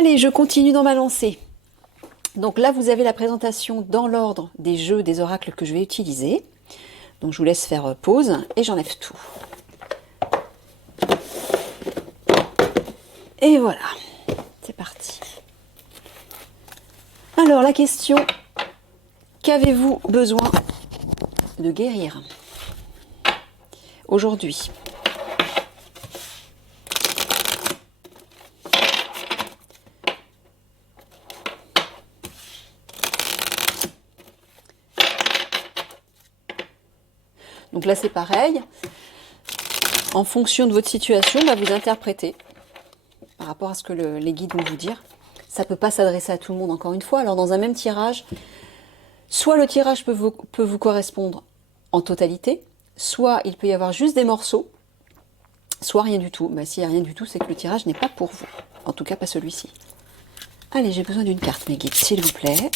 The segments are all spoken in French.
Allez, je continue dans ma lancée. Donc là, vous avez la présentation dans l'ordre des jeux, des oracles que je vais utiliser. Donc je vous laisse faire pause et j'enlève tout. Et voilà, c'est parti. Alors la question, qu'avez-vous besoin de guérir aujourd'hui? Donc là, c'est pareil. En fonction de votre situation, vous interprétez par rapport à ce que les guides vont vous dire. Ça ne peut pas s'adresser à tout le monde, encore une fois. Alors, dans un même tirage, soit le tirage peut vous correspondre en totalité, soit il peut y avoir juste des morceaux, soit rien du tout. S'il n'y a rien du tout, c'est que le tirage n'est pas pour vous. En tout cas, pas celui-ci. Allez, j'ai besoin d'une carte, mes guides, s'il vous plaît.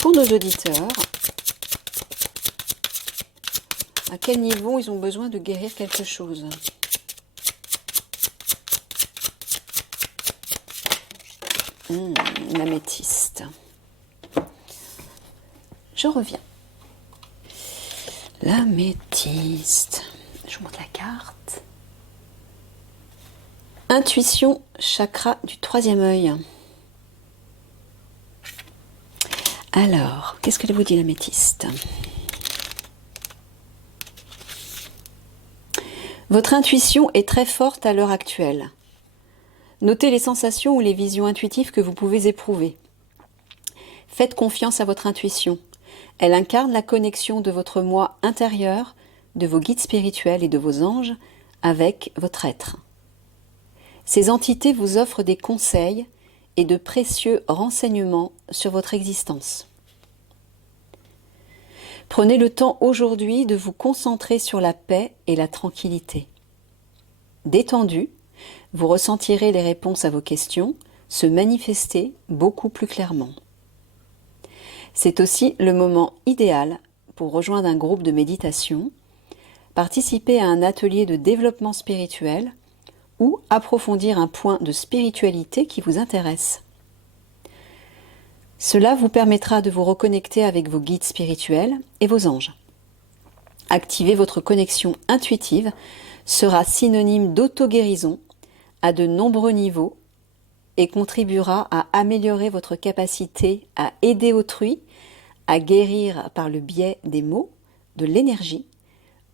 Pour nos auditeurs, à quel niveau ils ont besoin de guérir quelque chose? L'améthyste. Je reviens. L'améthyste. Je vous montre la carte. Intuition, chakra du troisième œil. Alors, qu'est-ce que vous dit l'améthyste? Votre intuition est très forte à l'heure actuelle. Notez les sensations ou les visions intuitives que vous pouvez éprouver. Faites confiance à votre intuition. Elle incarne la connexion de votre moi intérieur, de vos guides spirituels et de vos anges avec votre être. Ces entités vous offrent des conseils et de précieux renseignements sur votre existence. Prenez le temps aujourd'hui de vous concentrer sur la paix et la tranquillité. Détendu, vous ressentirez les réponses à vos questions se manifester beaucoup plus clairement. C'est aussi le moment idéal pour rejoindre un groupe de méditation, participer à un atelier de développement spirituel ou approfondir un point de spiritualité qui vous intéresse. Cela vous permettra de vous reconnecter avec vos guides spirituels et vos anges. Activer votre connexion intuitive sera synonyme d'auto-guérison à de nombreux niveaux et contribuera à améliorer votre capacité à aider autrui, à guérir par le biais des mots, de l'énergie,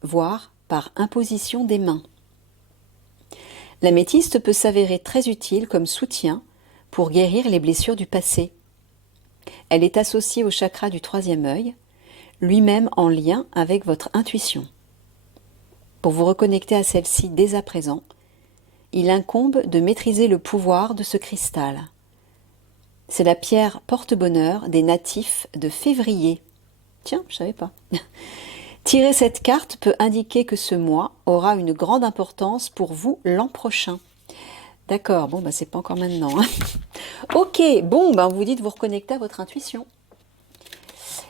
voire par imposition des mains. L'améthyste peut s'avérer très utile comme soutien pour guérir les blessures du passé. Elle est associée au chakra du troisième œil, lui-même en lien avec votre intuition. Pour vous reconnecter à celle-ci dès à présent, il incombe de maîtriser le pouvoir de ce cristal. C'est la pierre porte-bonheur des natifs de février. Tiens, je ne savais pas. Tirer cette carte peut indiquer que ce mois aura une grande importance pour vous l'an prochain. D'accord, c'est pas encore maintenant. Ok, on vous dit de vous reconnecter à votre intuition.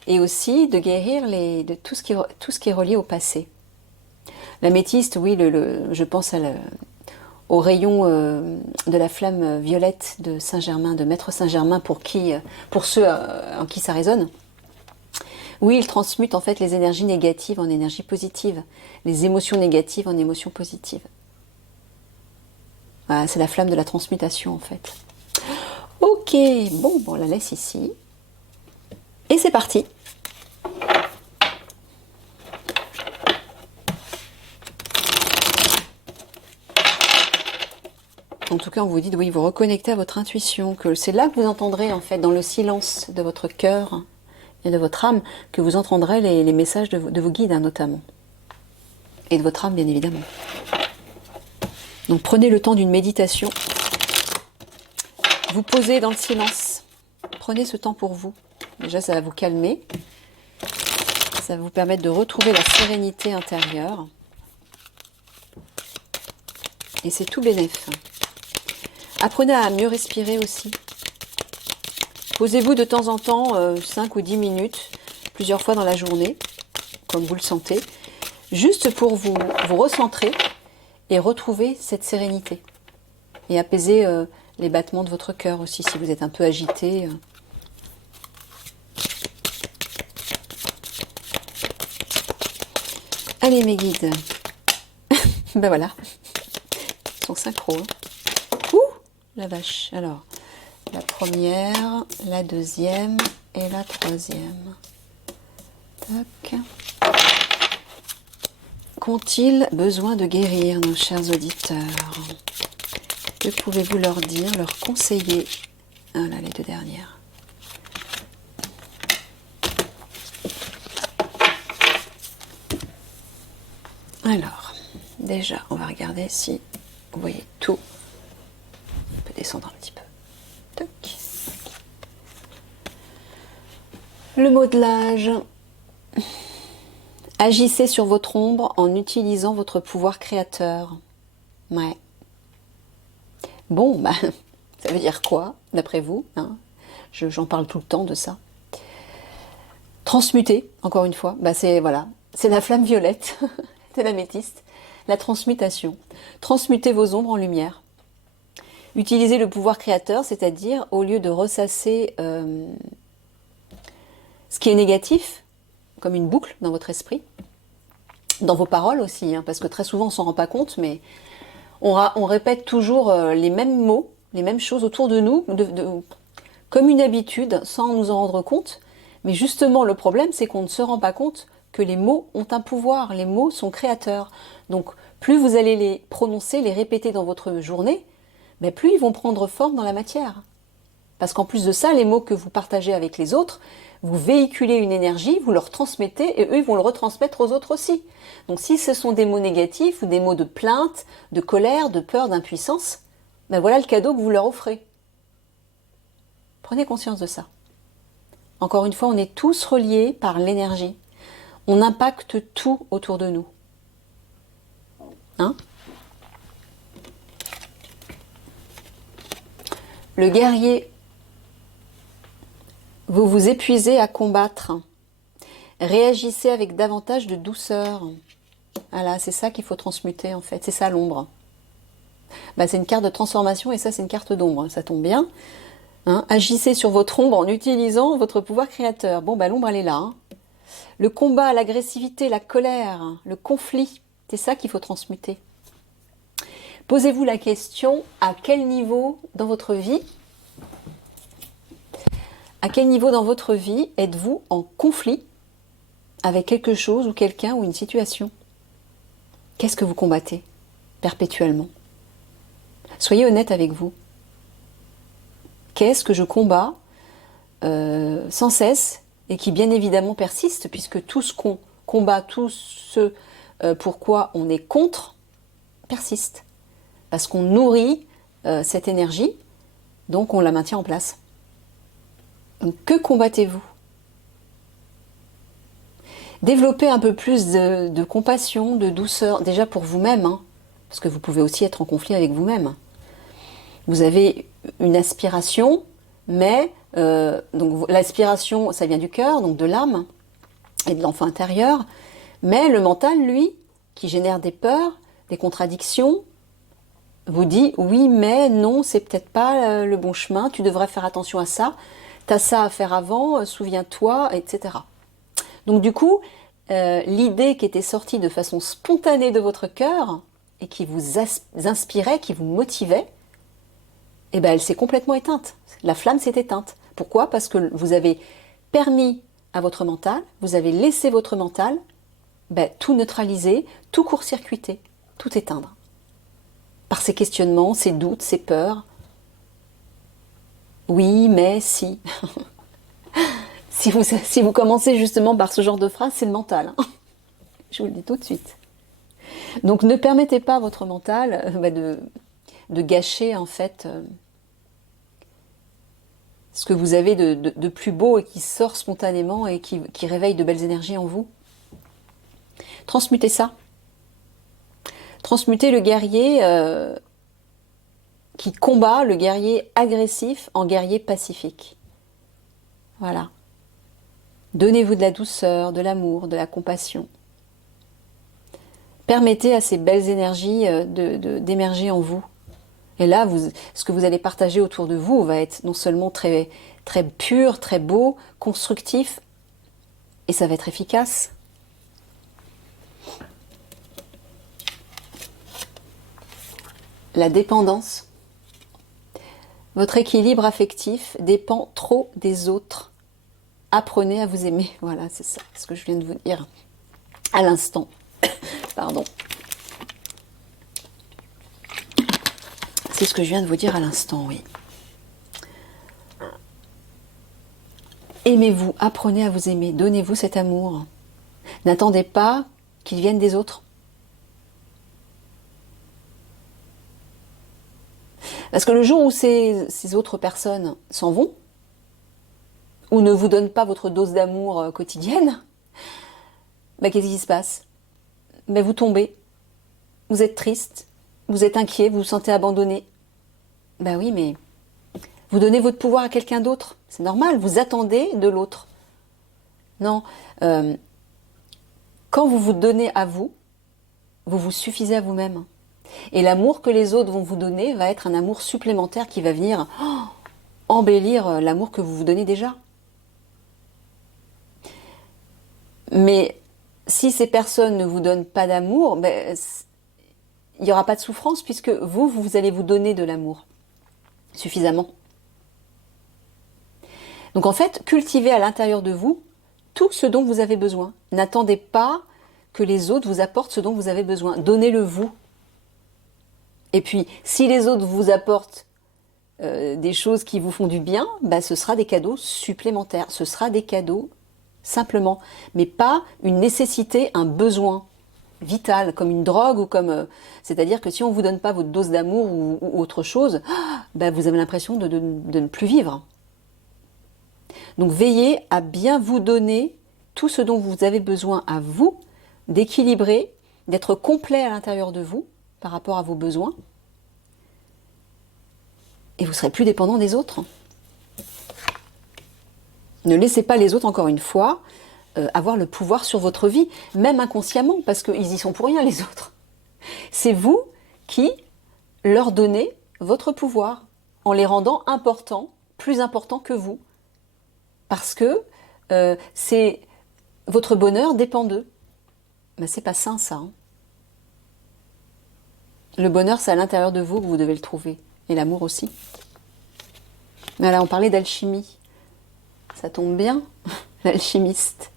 Et aussi de guérir de tout ce qui est relié au passé. L'améthyste, oui, je pense au rayon de la flamme violette de Saint-Germain, de Maître Saint-Germain, pour ceux en qui ça résonne. Oui, il transmute en fait les énergies négatives en énergie positive, les émotions négatives en émotions positives. Voilà, c'est la flamme de la transmutation en fait. Ok, on la laisse ici. Et c'est parti. En tout cas, on vous dit de vous reconnecter à votre intuition, que c'est là que vous entendrez en fait, dans le silence de votre cœur et de votre âme, que vous entendrez les messages de vos guides notamment. Et de votre âme, bien évidemment. Donc prenez le temps d'une méditation. Vous posez dans le silence. Prenez ce temps pour vous. Déjà, ça va vous calmer. Ça va vous permettre de retrouver la sérénité intérieure. Et c'est tout bénef. Apprenez à mieux respirer aussi. Posez-vous de temps en temps 5 ou 10 minutes, plusieurs fois dans la journée, comme vous le sentez, juste pour vous recentrer et retrouver cette sérénité et apaiser les battements de votre cœur aussi, si vous êtes un peu agité. Allez mes guides. Ben voilà. Ils sont synchro. Hein. Ouh, la vache. Alors, la première, la deuxième et la troisième. Tac. Qu'ont-ils besoin de guérir, nos chers auditeurs? Que pouvez-vous leur dire, leur conseiller? Voilà, les deux dernières. Alors, déjà, on va regarder si vous voyez tout. On peut descendre un petit peu. Tac. Le modelage. Agissez sur votre ombre en utilisant votre pouvoir créateur. Ouais. Bon, bah, ça veut dire quoi, d'après vous, hein? J'en parle tout le temps de ça. Transmuter, encore une fois, bah c'est voilà, c'est la flamme violette, c'est l'améthyste, la transmutation. Transmutez vos ombres en lumière. Utilisez le pouvoir créateur, c'est-à-dire au lieu de ressasser ce qui est négatif, comme une boucle dans votre esprit, dans vos paroles aussi, hein, parce que très souvent on s'en rend pas compte, mais on répète toujours les mêmes mots, les mêmes choses autour de nous, comme une habitude, sans nous en rendre compte. Mais justement, le problème, c'est qu'on ne se rend pas compte que les mots ont un pouvoir, les mots sont créateurs. Donc, plus vous allez les prononcer, les répéter dans votre journée, mais plus ils vont prendre forme dans la matière. Parce qu'en plus de ça, les mots que vous partagez avec les autres, vous véhiculez une énergie, vous leur transmettez et eux ils vont le retransmettre aux autres aussi. Donc si ce sont des mots négatifs ou des mots de plainte, de colère, de peur, d'impuissance, ben voilà le cadeau que vous leur offrez. Prenez conscience de ça. Encore une fois, on est tous reliés par l'énergie. On impacte tout autour de nous. Hein? Le guerrier. Vous vous épuisez à combattre. Réagissez avec davantage de douceur. Voilà, c'est ça qu'il faut transmuter en fait. C'est ça l'ombre. Bah, c'est une carte de transformation et ça c'est une carte d'ombre. Ça tombe bien. Hein, agissez sur votre ombre en utilisant votre pouvoir créateur. Bon, bah, l'ombre elle est là. Hein. Le combat, l'agressivité, la colère, le conflit, c'est ça qu'il faut transmuter. Posez-vous la question, à quel niveau dans votre vie êtes-vous en conflit avec quelque chose ou quelqu'un ou une situation? Qu'est-ce que vous combattez perpétuellement? Soyez honnête avec vous. Qu'est-ce que je combats sans cesse et qui bien évidemment persiste, puisque tout ce qu'on combat, tout ce pourquoi on est contre, persiste. Parce qu'on nourrit cette énergie, donc on la maintient en place. Donc, que combattez-vous? Développez un peu plus de compassion, de douceur, déjà pour vous-même, hein, parce que vous pouvez aussi être en conflit avec vous-même. Vous avez une aspiration, mais donc l'aspiration, ça vient du cœur, donc de l'âme et de l'enfant intérieur, mais le mental, lui, qui génère des peurs, des contradictions, vous dit oui, mais non, c'est peut-être pas le bon chemin, tu devrais faire attention à ça. T'as ça à faire avant, souviens-toi, etc. Donc du coup, l'idée qui était sortie de façon spontanée de votre cœur et qui vous inspirait, qui vous motivait, eh ben, elle s'est complètement éteinte. La flamme s'est éteinte. Pourquoi? Parce que vous avez permis à votre mental, vous avez laissé votre mental tout neutraliser, tout court-circuiter, tout éteindre. Par ces questionnements, ces doutes, ces peurs. Oui, mais si. Si vous commencez justement par ce genre de phrase, c'est le mental. Hein. Je vous le dis tout de suite. Donc ne permettez pas à votre mental de gâcher en fait ce que vous avez de plus beau et qui sort spontanément et qui réveille de belles énergies en vous. Transmutez ça. Transmutez le guerrier qui combat, le guerrier agressif en guerrier pacifique. Voilà. Donnez-vous de la douceur, de l'amour, de la compassion. Permettez à ces belles énergies d'émerger en vous. Et là, ce que vous allez partager autour de vous va être non seulement très, très pur, très beau, constructif, et ça va être efficace. La dépendance. Votre équilibre affectif dépend trop des autres. Apprenez à vous aimer. Voilà, c'est ça, ce que je viens de vous dire à l'instant. Pardon. C'est ce que je viens de vous dire à l'instant, oui. Aimez-vous, apprenez à vous aimer, donnez-vous cet amour. N'attendez pas qu'il vienne des autres. Parce que le jour où ces autres personnes s'en vont, ou ne vous donnent pas votre dose d'amour quotidienne, qu'est-ce qui se passe? Vous tombez, vous êtes triste, vous êtes inquiet, vous vous sentez abandonné. Oui, mais vous donnez votre pouvoir à quelqu'un d'autre. C'est normal, vous attendez de l'autre. Non, quand vous vous donnez à vous, vous vous suffisez à vous-même. Et l'amour que les autres vont vous donner va être un amour supplémentaire qui va venir embellir l'amour que vous vous donnez déjà. Mais si ces personnes ne vous donnent pas d'amour, il n'y aura pas de souffrance puisque vous allez vous donner de l'amour suffisamment. Donc en fait, cultivez à l'intérieur de vous tout ce dont vous avez besoin. N'attendez pas que les autres vous apportent ce dont vous avez besoin. Donnez-le vous. Et puis, si les autres vous apportent des choses qui vous font du bien, ce sera des cadeaux supplémentaires. Ce sera des cadeaux simplement, mais pas une nécessité, un besoin vital, comme une drogue ou comme... c'est-à-dire que si on ne vous donne pas votre dose d'amour ou autre chose, vous avez l'impression de ne plus vivre. Donc veillez à bien vous donner tout ce dont vous avez besoin à vous, d'équilibrer, d'être complet à l'intérieur de vous par rapport à vos besoins. Et vous serez plus dépendant des autres. Ne laissez pas les autres, encore une fois, avoir le pouvoir sur votre vie, même inconsciemment, parce qu'ils y sont pour rien, les autres. C'est vous qui leur donnez votre pouvoir, en les rendant importants, plus importants que vous. Parce que votre bonheur dépend d'eux. C'est pas sain, ça. Hein. Le bonheur, c'est à l'intérieur de vous que vous devez le trouver. Et l'amour aussi. Voilà, on parlait d'alchimie. Ça tombe bien, l'alchimiste.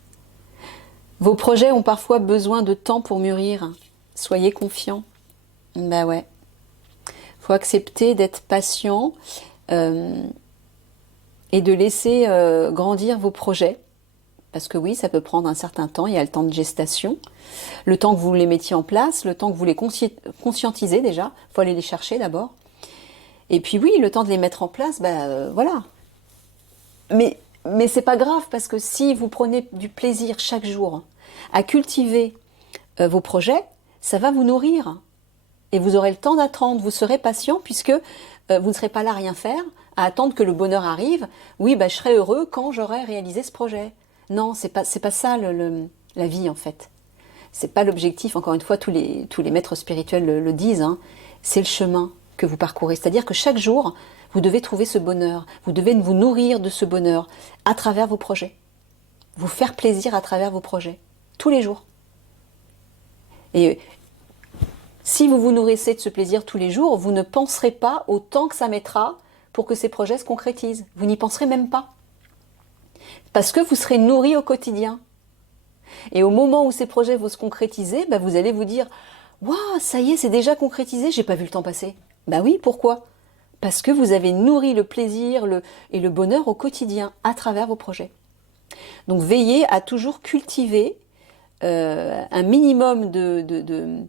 Vos projets ont parfois besoin de temps pour mûrir. Soyez confiants. Ouais. Faut accepter d'être patient et de laisser grandir vos projets. Parce que oui, ça peut prendre un certain temps. Il y a le temps de gestation. Le temps que vous les mettiez en place, le temps que vous les conscientisez déjà. Il faut aller les chercher d'abord. Et puis oui, le temps de les mettre en place, voilà. Mais c'est pas grave parce que si vous prenez du plaisir chaque jour à cultiver vos projets, ça va vous nourrir. Et vous aurez le temps d'attendre, vous serez patient puisque vous ne serez pas là à rien faire, à attendre que le bonheur arrive. Oui, je serai heureux quand j'aurai réalisé ce projet. Non, c'est pas ça la vie en fait. C'est pas l'objectif, encore une fois, tous les maîtres spirituels le disent, hein. C'est le chemin que vous parcourez. C'est-à-dire que chaque jour, vous devez trouver ce bonheur. Vous devez vous nourrir de ce bonheur à travers vos projets. Vous faire plaisir à travers vos projets. Tous les jours. Et si vous vous nourrissez de ce plaisir tous les jours, vous ne penserez pas au temps que ça mettra pour que ces projets se concrétisent. Vous n'y penserez même pas. Parce que vous serez nourri au quotidien. Et au moment où ces projets vont se concrétiser, vous allez vous dire « Waouh, ça y est, c'est déjà concrétisé, j'ai pas vu le temps passer. » Oui, pourquoi ? Parce que vous avez nourri le plaisir et le bonheur au quotidien à travers vos projets. Donc veillez à toujours cultiver un minimum de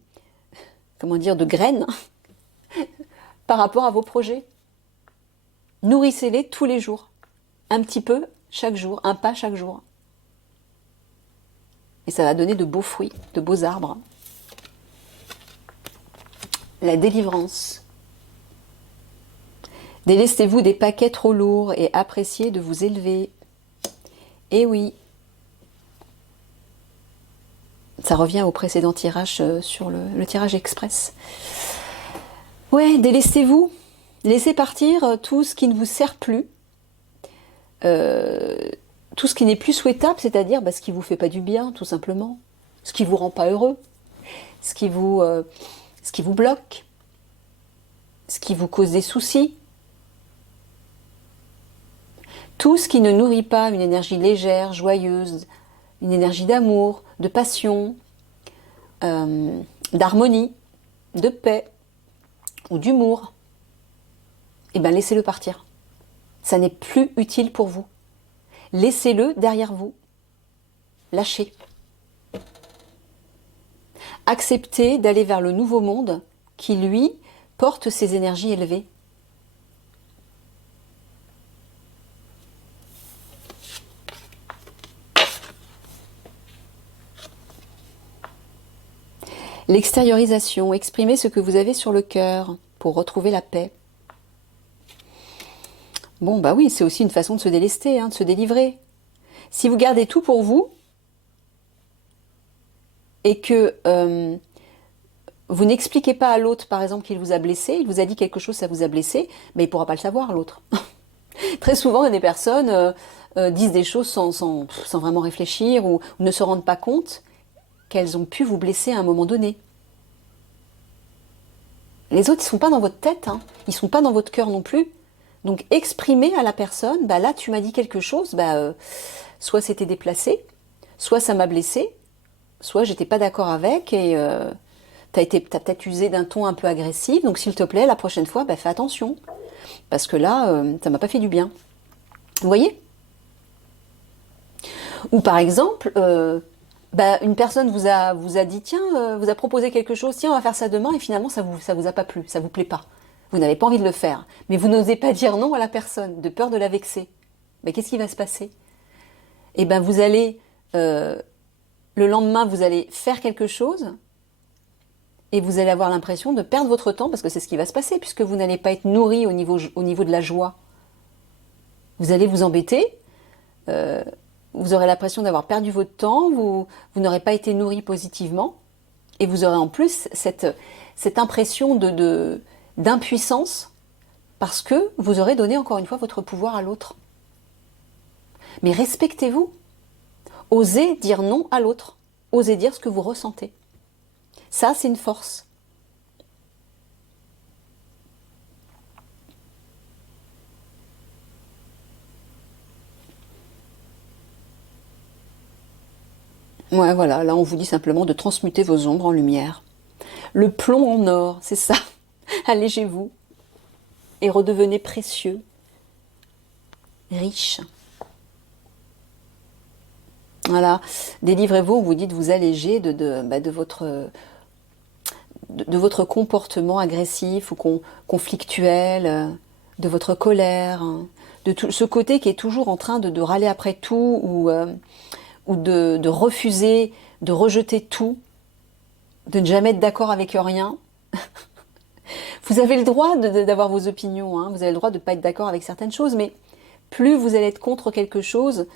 graines par rapport à vos projets. Nourrissez-les tous les jours. Un petit peu chaque jour, un pas chaque jour. Et ça va donner de beaux fruits, de beaux arbres. La délivrance. Délestez-vous des paquets trop lourds et appréciez de vous élever. Eh oui. Ça revient au précédent tirage sur le tirage express. Ouais, délaissez-vous. Laissez partir tout ce qui ne vous sert plus. Tout ce qui n'est plus souhaitable, c'est-à-dire ce qui vous fait pas du bien, tout simplement. Ce qui vous rend pas heureux. Ce qui vous bloque. Ce qui vous cause des soucis. Tout ce qui ne nourrit pas une énergie légère, joyeuse, une énergie d'amour, de passion, d'harmonie, de paix ou d'humour, eh bien laissez-le partir. Ça n'est plus utile pour vous. Laissez-le derrière vous. Lâchez. Acceptez d'aller vers le nouveau monde qui, lui, porte ses énergies élevées. L'extériorisation, exprimez ce que vous avez sur le cœur pour retrouver la paix. Bon, bah oui, c'est aussi une façon de se délester, de se délivrer. Si vous gardez tout pour vous et que vous n'expliquez pas à l'autre, par exemple, qu'il vous a blessé, il vous a dit quelque chose, ça vous a blessé, mais il ne pourra pas le savoir, l'autre. Très souvent, des personnes disent des choses sans vraiment réfléchir ou ne se rendent pas compte qu'elles ont pu vous blesser à un moment donné. Les autres, ils ne sont pas dans votre tête, ils ne sont pas dans votre cœur non plus. Donc exprimez à la personne, là tu m'as dit quelque chose, soit c'était déplacé, soit ça m'a blessé, soit j'étais pas d'accord avec et t'as peut-être usé d'un ton un peu agressif, donc s'il te plaît, la prochaine fois, fais attention. Parce que là, ça m'a pas fait du bien. Vous voyez? Ou par exemple, une personne vous a dit, tiens, vous a proposé quelque chose, tiens, on va faire ça demain, et finalement, ça vous a pas plu, ça vous plaît pas. Vous n'avez pas envie de le faire, mais vous n'osez pas dire non à la personne, de peur de la vexer. Mais qu'est-ce qui va se passer? Eh bien, vous allez, le lendemain, vous allez faire quelque chose, et vous allez avoir l'impression de perdre votre temps, parce que c'est ce qui va se passer, puisque vous n'allez pas être nourri au niveau de la joie. Vous allez vous embêter, vous aurez l'impression d'avoir perdu votre temps, vous n'aurez pas été nourri positivement, et vous aurez en plus cette impression d'impuissance, parce que vous aurez donné encore une fois votre pouvoir à l'autre. Mais respectez-vous. Osez dire non à l'autre. Osez dire ce que vous ressentez. Ça, c'est une force. Ouais, voilà, là on vous dit simplement de transmuter vos ombres en lumière. Le plomb en or, c'est ça. Allégez-vous et redevenez précieux, riche. Voilà, délivrez-vous, on vous dit de vous alléger de votre comportement agressif ou conflictuel, de votre colère, de tout ce côté qui est toujours en train de râler après tout ou de refuser, de rejeter tout, de ne jamais être d'accord avec rien. Vous avez le droit d'avoir vos opinions, vous avez le droit de ne pas être d'accord avec certaines choses, mais plus vous allez être contre quelque chose,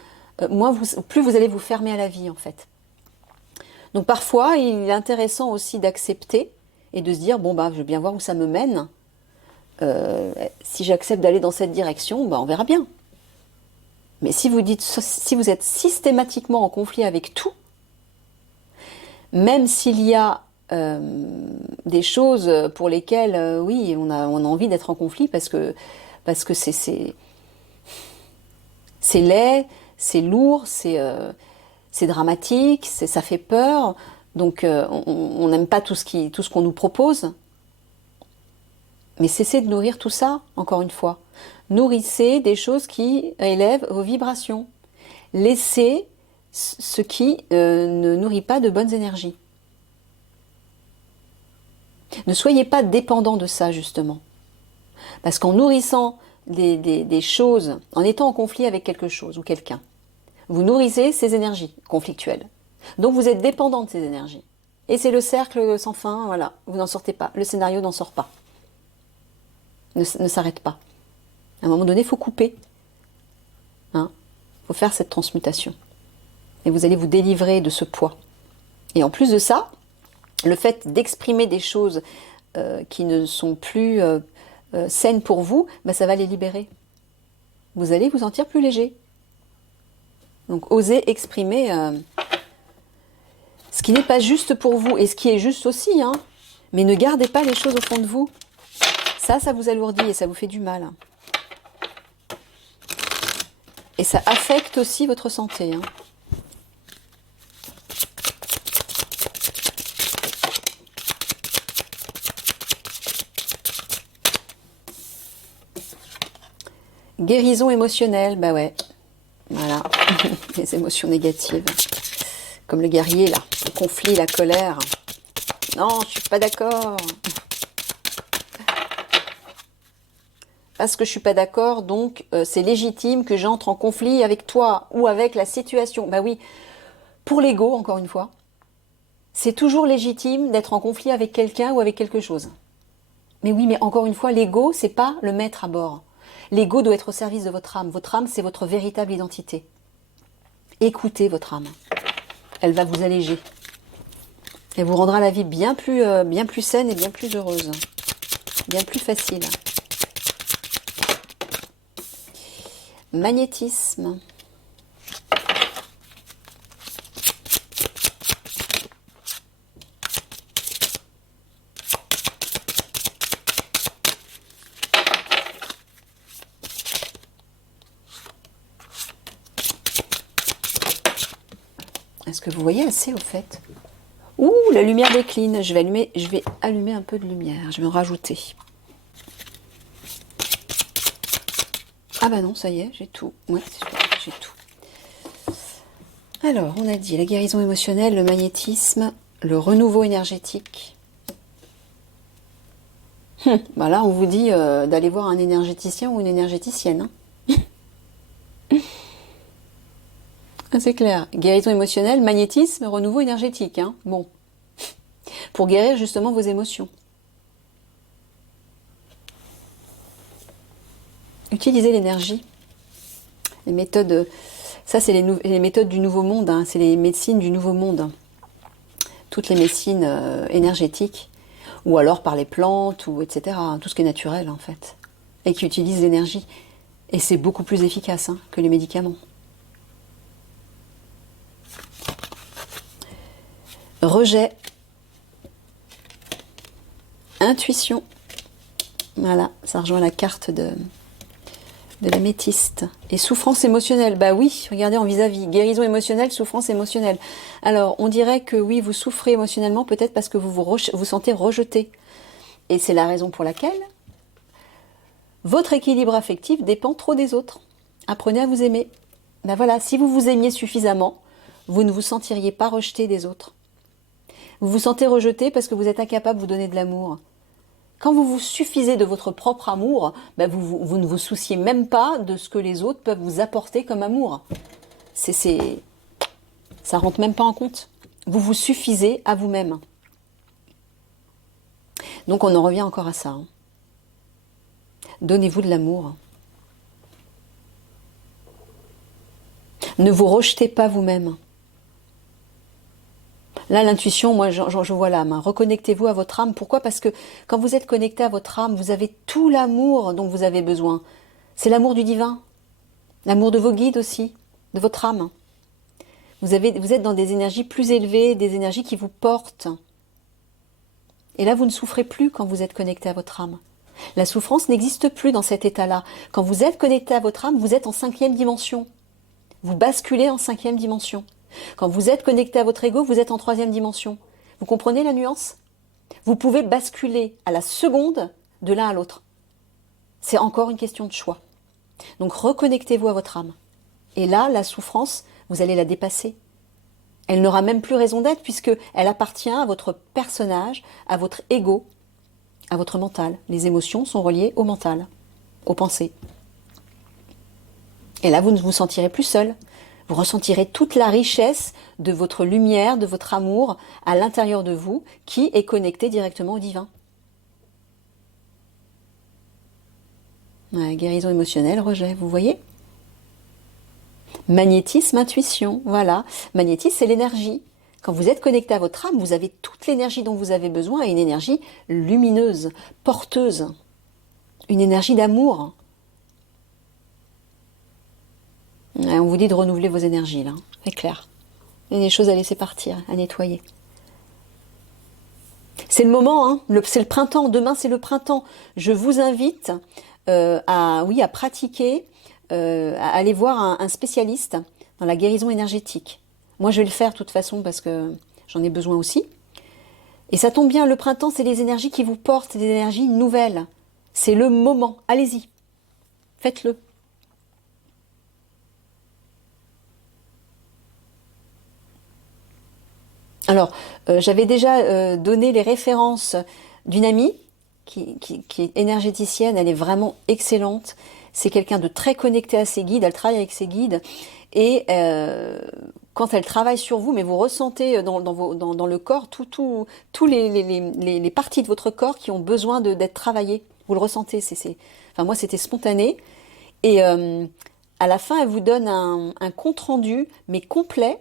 plus vous allez vous fermer à la vie en fait. Donc parfois, il est intéressant aussi d'accepter et de se dire, je veux bien voir où ça me mène. Si j'accepte d'aller dans cette direction, on verra bien. Mais si vous êtes systématiquement en conflit avec tout, même s'il y a des choses pour lesquelles, oui, on a envie d'être en conflit parce que c'est laid, c'est lourd, c'est dramatique, ça fait peur, donc on n'aime pas tout ce qu'on nous propose. Mais cessez de nourrir tout ça, encore une fois. Nourrissez des choses qui élèvent vos vibrations. Laissez ce qui ne nourrit pas de bonnes énergies. Ne soyez pas dépendant de ça, justement. Parce qu'en nourrissant des choses, en étant en conflit avec quelque chose ou quelqu'un, vous nourrissez ces énergies conflictuelles. Donc vous êtes dépendant de ces énergies. Et c'est le cercle sans fin, voilà, vous n'en sortez pas. Le scénario n'en sort pas. Ne s'arrête pas. À un moment donné, il faut couper. Il faut faire cette transmutation. Et vous allez vous délivrer de ce poids. Et en plus de ça, le fait d'exprimer des choses qui ne sont plus saines pour vous, bah, ça va les libérer. Vous allez vous sentir plus léger. Donc, osez exprimer ce qui n'est pas juste pour vous et ce qui est juste aussi, hein. Mais ne gardez pas les choses au fond de vous. Ça vous alourdit et ça vous fait du mal. Et ça affecte aussi votre santé, hein. Guérison émotionnelle, bah ouais. Voilà, les émotions négatives. Comme le guerrier, là. Le conflit, la colère. Non, je suis pas d'accord. Parce que je suis pas d'accord, donc c'est légitime que j'entre en conflit avec toi ou avec la situation. Bah oui, pour l'ego, encore une fois, c'est toujours légitime d'être en conflit avec quelqu'un ou avec quelque chose. Mais oui, mais encore une fois, l'ego, c'est pas le maître à bord. L'ego doit être au service de votre âme. Votre âme, c'est votre véritable identité. Écoutez votre âme. Elle va vous alléger. Elle vous rendra la vie bien plus saine et bien plus heureuse. Bien plus facile. Magnétisme. Est-ce que vous voyez assez au fait? Ouh, la lumière décline. Je vais allumer un peu de lumière. Je vais en rajouter. Ah bah non, ça y est, j'ai tout. Ouais, j'ai tout. Alors, on a dit la guérison émotionnelle, le magnétisme, le renouveau énergétique. Bah là, on vous dit d'aller voir un énergéticien ou une énergéticienne. Hein. C'est clair. Guérison émotionnelle, magnétisme, renouveau énergétique. Hein. Bon. Pour guérir justement vos émotions. Utilisez l'énergie. Les méthodes, ça c'est les méthodes du nouveau monde, hein, c'est les médecines du nouveau monde. Toutes les médecines énergétiques, ou alors par les plantes, ou etc. Tout ce qui est naturel en fait. Et qui utilise l'énergie. Et c'est beaucoup plus efficace hein, que les médicaments. Rejet. Intuition. Voilà, ça rejoint la carte de l'améthyste. Et souffrance émotionnelle, bah oui, regardez en vis-à-vis. Guérison émotionnelle, souffrance émotionnelle. Alors, on dirait que oui, vous souffrez émotionnellement, peut-être parce que vous vous sentez rejeté. Et c'est la raison pour laquelle votre équilibre affectif dépend trop des autres. Apprenez à vous aimer. Ben voilà, si vous vous aimiez suffisamment, vous ne vous sentiriez pas rejeté des autres. Vous vous sentez rejeté parce que vous êtes incapable de vous donner de l'amour. Quand vous vous suffisez de votre propre amour, ben vous ne vous souciez même pas de ce que les autres peuvent vous apporter comme amour. Ça rentre même pas en compte. Vous vous suffisez à vous-même. Donc on en revient encore à ça. Hein. Donnez-vous de l'amour. Ne vous rejetez pas vous-même. Là, l'intuition, moi, je vois l'âme. Hein. Reconnectez-vous à votre âme. Pourquoi? Parce que quand vous êtes connecté à votre âme, vous avez tout l'amour dont vous avez besoin. C'est l'amour du divin. L'amour de vos guides aussi, de votre âme. Vous êtes dans des énergies plus élevées, des énergies qui vous portent. Et là, vous ne souffrez plus quand vous êtes connecté à votre âme. La souffrance n'existe plus dans cet état-là. Quand vous êtes connecté à votre âme, vous êtes en 5e dimension. Vous basculez en 5e dimension. Quand vous êtes connecté à votre ego, vous êtes en 3e dimension. Vous comprenez la nuance? Vous pouvez basculer à la seconde de l'un à l'autre. C'est encore une question de choix. Donc reconnectez-vous à votre âme. Et là, la souffrance, vous allez la dépasser. Elle n'aura même plus raison d'être puisqu'elle appartient à votre personnage, à votre ego, à votre mental. Les émotions sont reliées au mental, aux pensées. Et là, vous ne vous sentirez plus seul. Vous ressentirez toute la richesse de votre lumière, de votre amour à l'intérieur de vous qui est connecté directement au divin. Ouais, guérison émotionnelle, rejet, vous voyez? Magnétisme, intuition, voilà. Magnétisme, c'est l'énergie. Quand vous êtes connecté à votre âme, vous avez toute l'énergie dont vous avez besoin, et une énergie lumineuse, porteuse, une énergie d'amour. On vous dit de renouveler vos énergies, là, c'est clair. Il y a des choses à laisser partir, à nettoyer. C'est le moment, hein, c'est le printemps, demain c'est le printemps. Je vous invite à pratiquer, à aller voir un spécialiste dans la guérison énergétique. Moi je vais le faire de toute façon parce que j'en ai besoin aussi. Et ça tombe bien, le printemps c'est les énergies qui vous portent, des énergies nouvelles. C'est le moment, allez-y, faites-le. Alors, j'avais déjà donné les références d'une amie qui est énergéticienne, elle est vraiment excellente. C'est quelqu'un de très connecté à ses guides, elle travaille avec ses guides. Et quand elle travaille sur vous, mais vous ressentez dans le corps tous les parties de votre corps qui ont besoin d'être travaillées. Vous le ressentez. Enfin, moi, c'était spontané. Et à la fin, elle vous donne un compte-rendu, mais complet,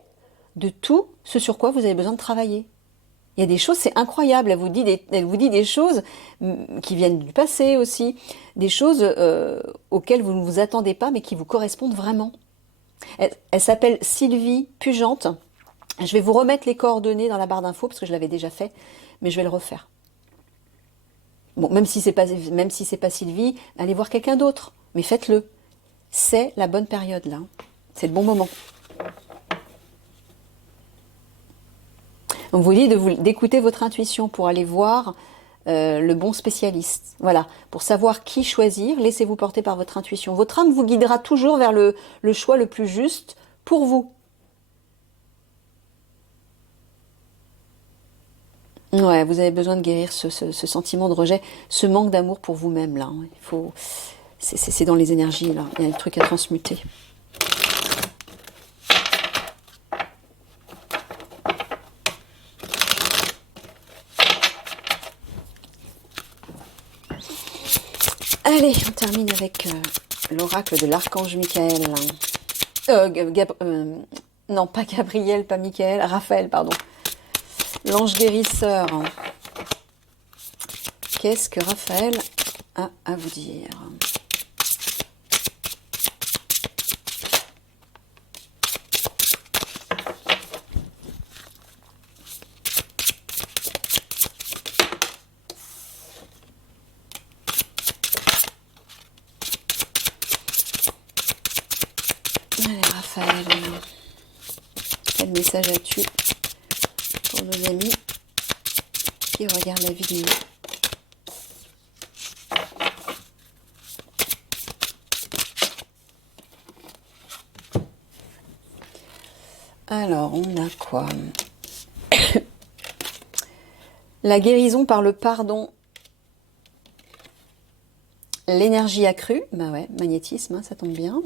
de tout ce sur quoi vous avez besoin de travailler. Il y a des choses, c'est incroyable. Elle vous dit des choses qui viennent du passé aussi, des choses auxquelles vous ne vous attendez pas, mais qui vous correspondent vraiment. Elle s'appelle Sylvie Pugente. Je vais vous remettre les coordonnées dans la barre d'infos parce que je l'avais déjà fait, mais je vais le refaire. Bon, même si c'est pas Sylvie, allez voir quelqu'un d'autre, mais faites-le. C'est la bonne période là. C'est le bon moment. On vous dit d'écouter votre intuition pour aller voir le bon spécialiste. Voilà, pour savoir qui choisir, laissez-vous porter par votre intuition. Votre âme vous guidera toujours vers le choix le plus juste pour vous. Ouais, vous avez besoin de guérir ce sentiment de rejet, ce manque d'amour pour vous-même là. C'est dans les énergies là. Il y a des trucs à transmuter. Allez, on termine avec l'oracle de l'archange Michael. Non, pas Gabriel, pas Michael, Raphaël, pardon. L'ange guérisseur. Qu'est-ce que Raphaël a à vous dire? Allez, Raphaël, quel message as-tu pour nos amis qui regardent la vidéo? Alors, on a quoi? La guérison par le pardon. L'énergie accrue. Bah ouais, magnétisme, hein, ça tombe bien.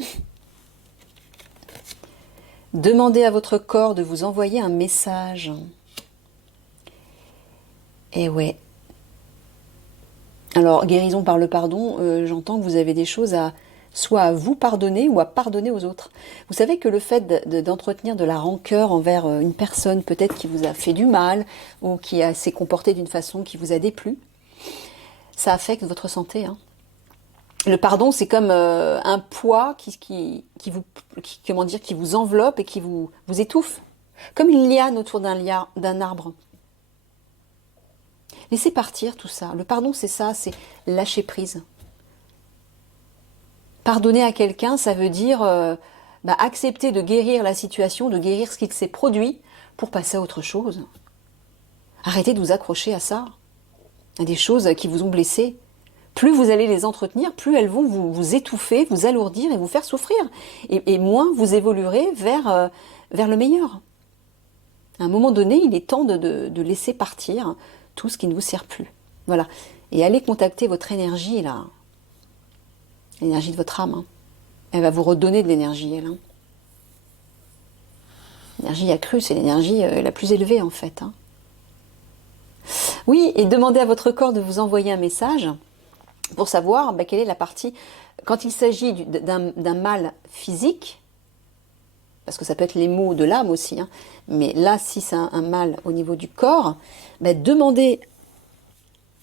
Demandez à votre corps de vous envoyer un message. Et ouais. Alors, guérison par le pardon, j'entends que vous avez des choses soit à vous pardonner ou à pardonner aux autres. Vous savez que le fait d'entretenir de la rancœur envers une personne, peut-être qui vous a fait du mal, ou qui s'est comporté d'une façon qui vous a déplu, ça affecte votre santé, hein. Le pardon, c'est comme un poids qui vous enveloppe et qui vous étouffe. Comme une liane autour d'un arbre. Laissez partir tout ça. Le pardon, c'est ça, c'est lâcher prise. Pardonner à quelqu'un, ça veut dire accepter de guérir la situation, de guérir ce qui s'est produit pour passer à autre chose. Arrêtez de vous accrocher à ça, à des choses qui vous ont blessé. Plus vous allez les entretenir, plus elles vont vous étouffer, vous alourdir et vous faire souffrir. Et moins vous évoluerez vers le meilleur. À un moment donné, il est temps de laisser partir tout ce qui ne vous sert plus. Voilà. Et allez contacter votre énergie, là. L'énergie de votre âme. Hein. Elle va vous redonner de l'énergie, elle. Hein. L'énergie accrue, c'est l'énergie la plus élevée, en fait. Hein. Oui, et demandez à votre corps de vous envoyer un message pour savoir quelle est la partie. Quand il s'agit d'un mal physique, parce que ça peut être les maux de l'âme aussi, hein. Mais là, si c'est un mal au niveau du corps, ben, demandez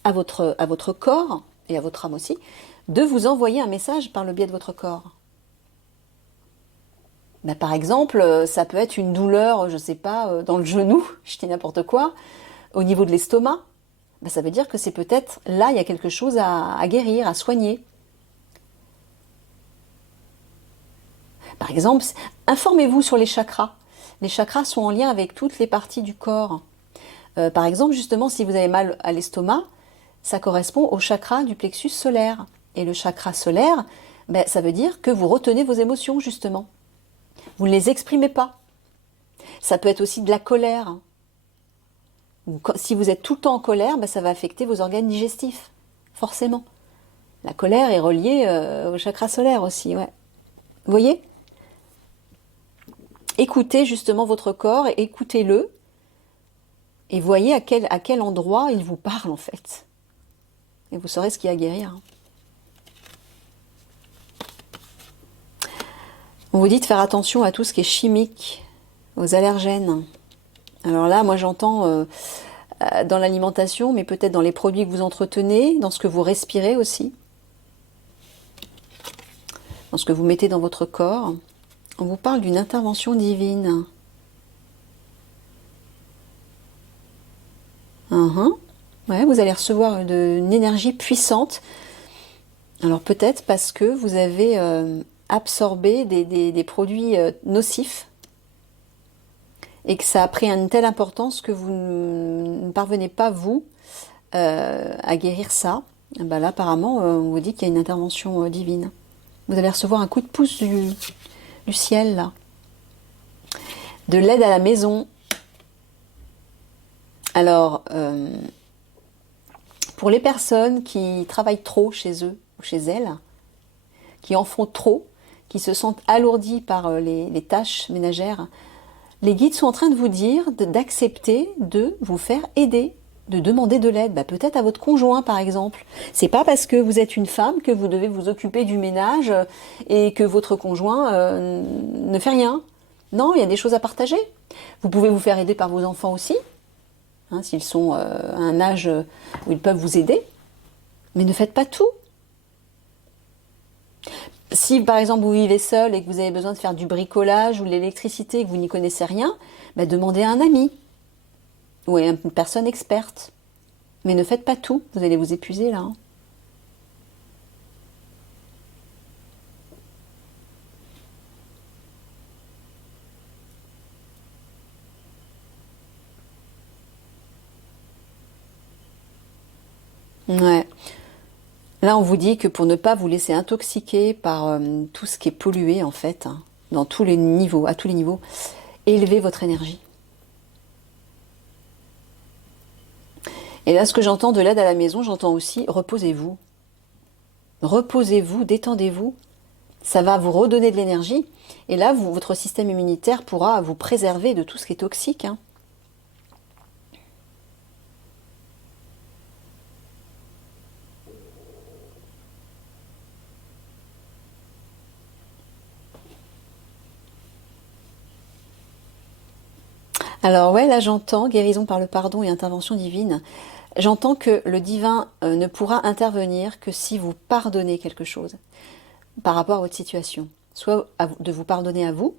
à votre corps, et à votre âme aussi, de vous envoyer un message par le biais de votre corps. Ben, par exemple, ça peut être une douleur, je ne sais pas, dans le genou, je dis n'importe quoi, au niveau de l'estomac. Ben, ça veut dire que c'est peut-être là, il y a quelque chose à guérir, à soigner. Par exemple, informez-vous sur les chakras. Les chakras sont en lien avec toutes les parties du corps. Par exemple, justement, si vous avez mal à l'estomac, ça correspond au chakra du plexus solaire. Et le chakra solaire, ben, ça veut dire que vous retenez vos émotions, justement. Vous ne les exprimez pas. Ça peut être aussi de la colère. Si vous êtes tout le temps en colère, ben, ça va affecter vos organes digestifs, forcément. La colère est reliée au chakra solaire aussi, ouais. Vous voyez? Écoutez justement votre corps, écoutez-le, et voyez à quel endroit il vous parle en fait. Et vous saurez ce qu'il y a à guérir. On vous dit de faire attention à tout ce qui est chimique, aux allergènes. Alors là, moi j'entends dans l'alimentation, mais peut-être dans les produits que vous entretenez, dans ce que vous respirez aussi, dans ce que vous mettez dans votre corps. On vous parle d'une intervention divine. Ouais, vous allez recevoir une énergie puissante. Alors peut-être parce que vous avez absorbé des produits nocifs et que ça a pris une telle importance que vous ne parvenez pas, vous, à guérir ça. Ben là, apparemment, on vous dit qu'il y a une intervention divine. Vous allez recevoir un coup de pouce du ciel, là. De l'aide à la maison. Alors, pour les personnes qui travaillent trop chez eux ou chez elles, qui en font trop, qui se sentent alourdis par les tâches ménagères, les guides sont en train de vous dire d'accepter de vous faire aider, de demander de l'aide, bah, peut-être à votre conjoint par exemple. C'est pas parce que vous êtes une femme que vous devez vous occuper du ménage et que votre conjoint ne fait rien. Non, il y a des choses à partager. Vous pouvez vous faire aider par vos enfants aussi, hein, s'ils sont à un âge où ils peuvent vous aider. Mais ne faites pas tout. Si par exemple vous vivez seul et que vous avez besoin de faire du bricolage ou de l'électricité et que vous n'y connaissez rien, bah, demandez à un ami ou à une personne experte. Mais ne faites pas tout, vous allez vous épuiser là, hein. Ouais. Là, on vous dit que pour ne pas vous laisser intoxiquer par tout ce qui est pollué, en fait, hein, dans tous les niveaux, à tous les niveaux, élevez votre énergie. Et là, ce que j'entends de l'aide à la maison, j'entends aussi reposez-vous. Reposez-vous, détendez-vous. Ça va vous redonner de l'énergie. Et là, votre système immunitaire pourra vous préserver de tout ce qui est toxique, hein. Alors ouais, là j'entends guérison par le pardon et intervention divine. J'entends que le divin ne pourra intervenir que si vous pardonnez quelque chose par rapport à votre situation. Soit de vous pardonner à vous,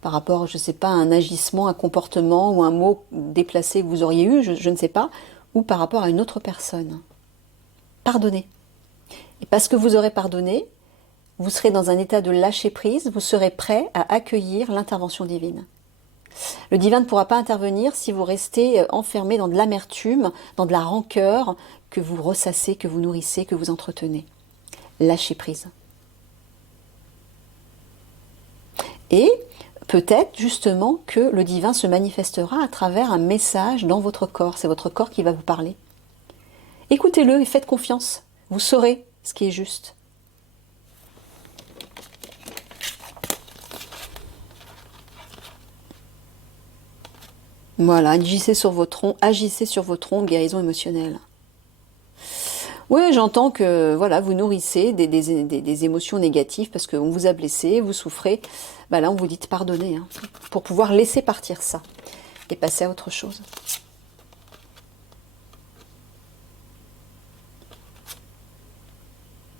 par rapport, je ne sais pas, à un agissement, un comportement ou un mot déplacé que vous auriez eu, je ne sais pas, ou par rapport à une autre personne. Pardonnez. Et parce que vous aurez pardonné, vous serez dans un état de lâcher prise, vous serez prêt à accueillir l'intervention divine. Le divin ne pourra pas intervenir si vous restez enfermé dans de l'amertume, dans de la rancœur que vous ressassez, que vous nourrissez, que vous entretenez. Lâchez prise. Et peut-être justement que le divin se manifestera à travers un message dans votre corps. C'est votre corps qui va vous parler. Écoutez-le et faites confiance. Vous saurez ce qui est juste. Voilà, agissez sur votre onde, guérison émotionnelle. Oui, j'entends que voilà, vous nourrissez des émotions négatives parce qu'on vous a blessé, vous souffrez. Bah là, on vous dit de pardonner, hein, pour pouvoir laisser partir ça et passer à autre chose.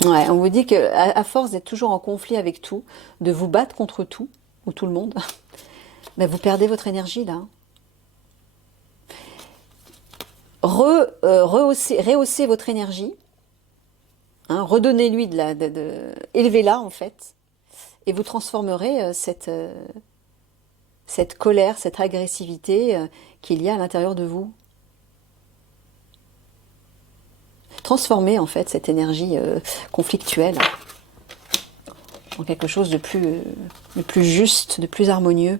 Ouais, on vous dit que à force d'être toujours en conflit avec tout, de vous battre contre tout, ou tout le monde, bah, vous perdez votre énergie là. Rehaussez votre énergie, hein, redonnez-lui élevez-la en fait, et vous transformerez cette colère, cette agressivité qu'il y a à l'intérieur de vous. Transformez en fait cette énergie conflictuelle en quelque chose de plus juste, de plus harmonieux.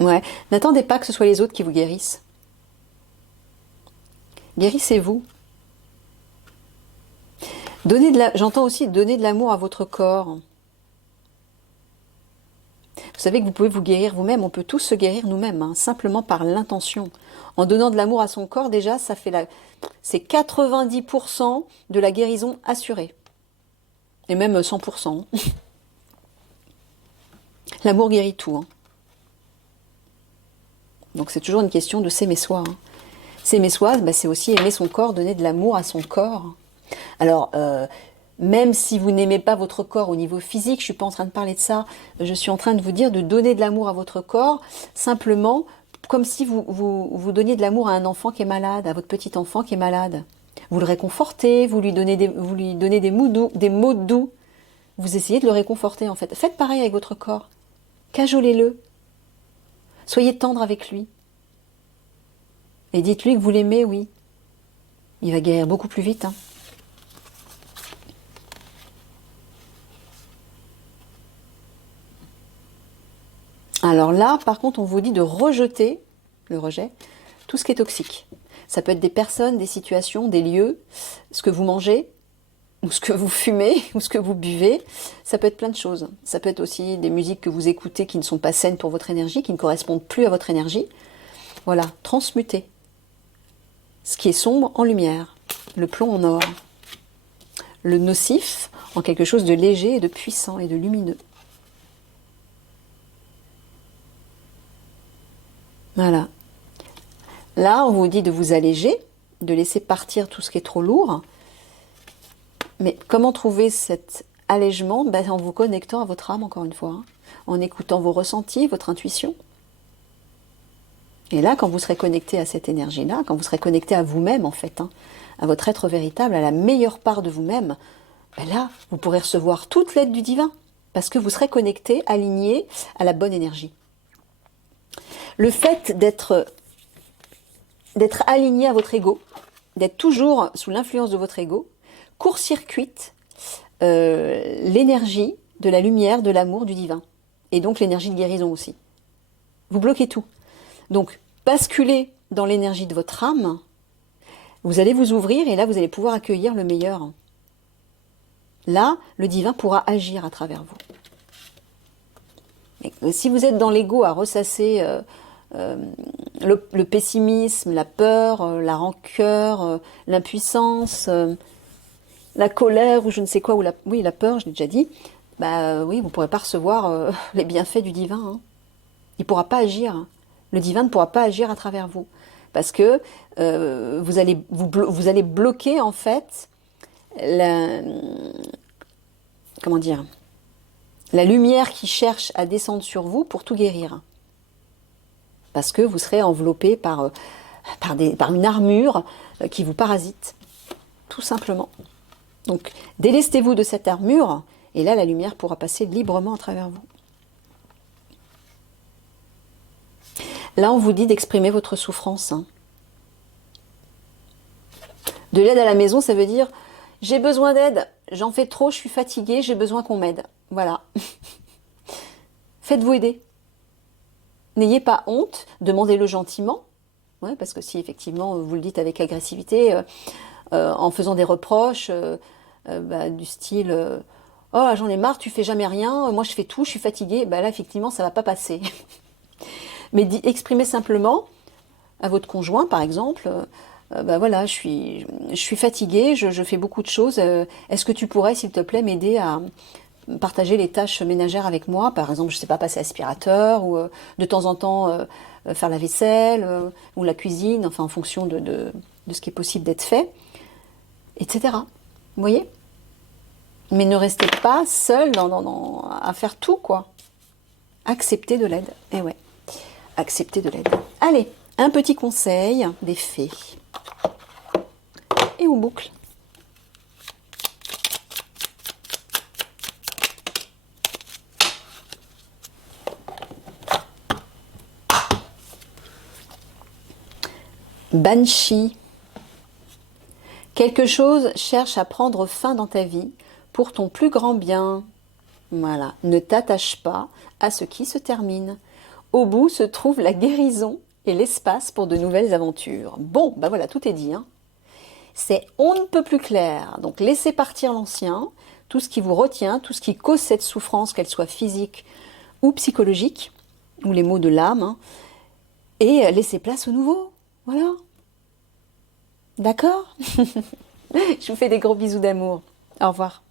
Ouais, n'attendez pas que ce soit les autres qui vous guérissent. Guérissez-vous. J'entends aussi donner de l'amour à votre corps. Vous savez que vous pouvez vous guérir vous-même, on peut tous se guérir nous-mêmes, hein, simplement par l'intention. En donnant de l'amour à son corps, déjà, c'est 90% de la guérison assurée. Et même 100%. L'amour guérit tout, hein. Donc c'est toujours une question de s'aimer soi, hein. S'aimer soi, bah, c'est aussi aimer son corps, donner de l'amour à son corps. Alors, même si vous n'aimez pas votre corps au niveau physique, je ne suis pas en train de parler de ça, je suis en train de vous dire de donner de l'amour à votre corps, simplement comme si vous donniez de l'amour à un enfant qui est malade, à votre petit enfant qui est malade. Vous le réconfortez, vous lui donnez des mots doux. Vous essayez de le réconforter en fait. Faites pareil avec votre corps. Cajolez-le. Soyez tendre avec lui. Et dites-lui que vous l'aimez, oui. Il va guérir beaucoup plus vite, hein. Alors là, par contre, on vous dit de rejeter, le rejet, tout ce qui est toxique. Ça peut être des personnes, des situations, des lieux, ce que vous mangez, ou ce que vous fumez, ou ce que vous buvez. Ça peut être plein de choses. Ça peut être aussi des musiques que vous écoutez qui ne sont pas saines pour votre énergie, qui ne correspondent plus à votre énergie. Voilà, transmuter. Ce qui est sombre en lumière, le plomb en or. Le nocif en quelque chose de léger et de puissant et de lumineux. Voilà. Là, on vous dit de vous alléger, de laisser partir tout ce qui est trop lourd. Mais comment trouver cet allègement? Ben, en vous connectant à votre âme, encore une fois, hein, en écoutant vos ressentis, votre intuition. Et là, quand vous serez connecté à cette énergie-là, quand vous serez connecté à vous-même, en fait, hein, à votre être véritable, à la meilleure part de vous-même, ben là, vous pourrez recevoir toute l'aide du divin, parce que vous serez connecté, aligné à la bonne énergie. Le fait d'être aligné à votre ego, d'être toujours sous l'influence de votre ego, court-circuite l'énergie de la lumière, de l'amour, du divin. Et donc l'énergie de guérison aussi. Vous bloquez tout. Donc, basculez dans l'énergie de votre âme, vous allez vous ouvrir et là, vous allez pouvoir accueillir le meilleur. Là, le divin pourra agir à travers vous. Mais si vous êtes dans l'ego à ressasser le pessimisme, la peur, la rancœur, l'impuissance, la colère ou je ne sais quoi, oui, la peur, je l'ai déjà dit, bah oui, vous ne pourrez pas recevoir les bienfaits du divin, hein. Il ne pourra pas agir, hein. Le divin ne pourra pas agir à travers vous. Parce que vous allez bloquer en fait comment dire, la lumière qui cherche à descendre sur vous pour tout guérir. Parce que vous serez enveloppé par une armure qui vous parasite, tout simplement. Donc, délestez-vous de cette armure, et là, la lumière pourra passer librement à travers vous. Là, on vous dit d'exprimer votre souffrance, hein. De l'aide à la maison, ça veut dire « j'ai besoin d'aide, j'en fais trop, je suis fatiguée, j'ai besoin qu'on m'aide ». Voilà. Faites-vous aider. N'ayez pas honte, demandez-le gentiment. Ouais, parce que si effectivement vous le dites avec agressivité, en faisant des reproches du style oh j'en ai marre, tu fais jamais rien, moi je fais tout, je suis fatiguée, bah là effectivement ça va pas passer. Mais exprimez simplement à votre conjoint, par exemple, bah voilà, je suis fatiguée, je fais beaucoup de choses. Est-ce que tu pourrais, s'il te plaît, m'aider à partager les tâches ménagères avec moi? Par exemple, je sais pas, passer aspirateur ou de temps en temps faire la vaisselle ou la cuisine, enfin en fonction de ce qui est possible d'être fait, etc. Vous voyez? Mais ne restez pas seul à faire tout, quoi. Acceptez de l'aide. Eh ouais, acceptez de l'aide. Allez, un petit conseil des fées. Et on boucle. Banshee. Quelque chose cherche à prendre fin dans ta vie pour ton plus grand bien. Voilà, ne t'attache pas à ce qui se termine. Au bout se trouve la guérison et l'espace pour de nouvelles aventures. Bon, ben voilà, tout est dit, hein. C'est on ne peut plus clair. Donc laissez partir l'ancien, tout ce qui vous retient, tout ce qui cause cette souffrance, qu'elle soit physique ou psychologique, ou les maux de l'âme, hein, et laissez place au nouveau. Voilà. D'accord? Je vous fais des gros bisous d'amour. Au revoir.